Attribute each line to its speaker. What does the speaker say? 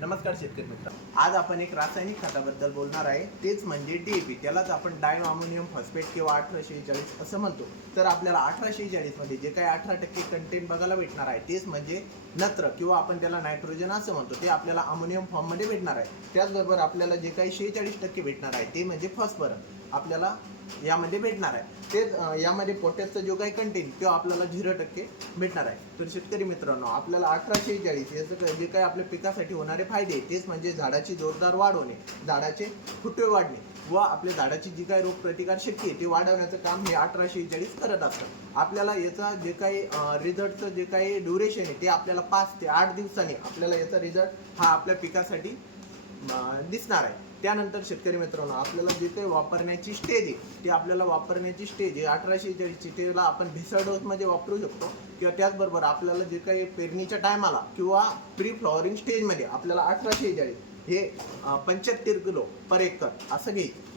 Speaker 1: नमस्कार शेतकरी मित्र. आज आपण एक रासायनिक खताबद्दल बोलणार आहे. तेच म्हणजे डीएपी त्यालाच आपण डाय अमोनियम फॉस्फेट किंवा अठराशे चाळीस असं म्हणतो. तर आपल्याला अठराशे शेहेचाळीसमध्ये जे काही अठरा टक्के कंटेंट बघायला भेटणार आहे तेच म्हणजे नत्र किंवा आपण त्याला नायट्रोजन असं म्हणतो ते आपल्याला अमोनियम फॉर्ममध्ये भेटणार आहे. त्याचबरोबर आपल्याला जे काही शेहेचाळीस टक्के भेटणार आहे ते म्हणजे फॉस्फरस आपल्याला यामध्ये भेटणार आहे. ते यामध्ये पोटॅशचा जो काही कंटेन तो आपल्याला झिरो टक्के भेटणार आहे. तर शेतकरी मित्रांनो आपल्याला अठराशे चाळीस याचं जे काही आपल्या पिकासाठी होणारे फायदे तेच म्हणजे झाडाची जोरदार वाढ होणे झाडाचे फुटवे वाढणे व आपल्या झाडाची जी काही रोगप्रतिकार शक्ती आहे ते वाढवण्याचं काम हे अठराशे चाळीस करत असतं. आपल्याला याचा जे काही रिझल्टचं जे काही ड्युरेशन आहे ते आपल्याला पाच ते आठ दिवसांनी आपल्याला याचा रिझल्ट हा आपल्या पिकासाठी दिसणार आहे. त्यानंतर शेतकरी मित्रांनो आपल्याला जे काही वापरण्याची स्टेज आहे ती आपल्याला वापरण्याची स्टेज आहे. अठराशे चाळीसची त्याला आपण भिसळ डोसमध्ये वापरू शकतो. किंवा त्याचबरोबर आपल्याला जे काही पेरणीच्या टायमाला किंवा प्री फ्लॉवरिंग स्टेजमध्ये आपल्याला अठराशे चाळीस हे पंच्याहत्तर किलो पर एकर असं घ्यायचं.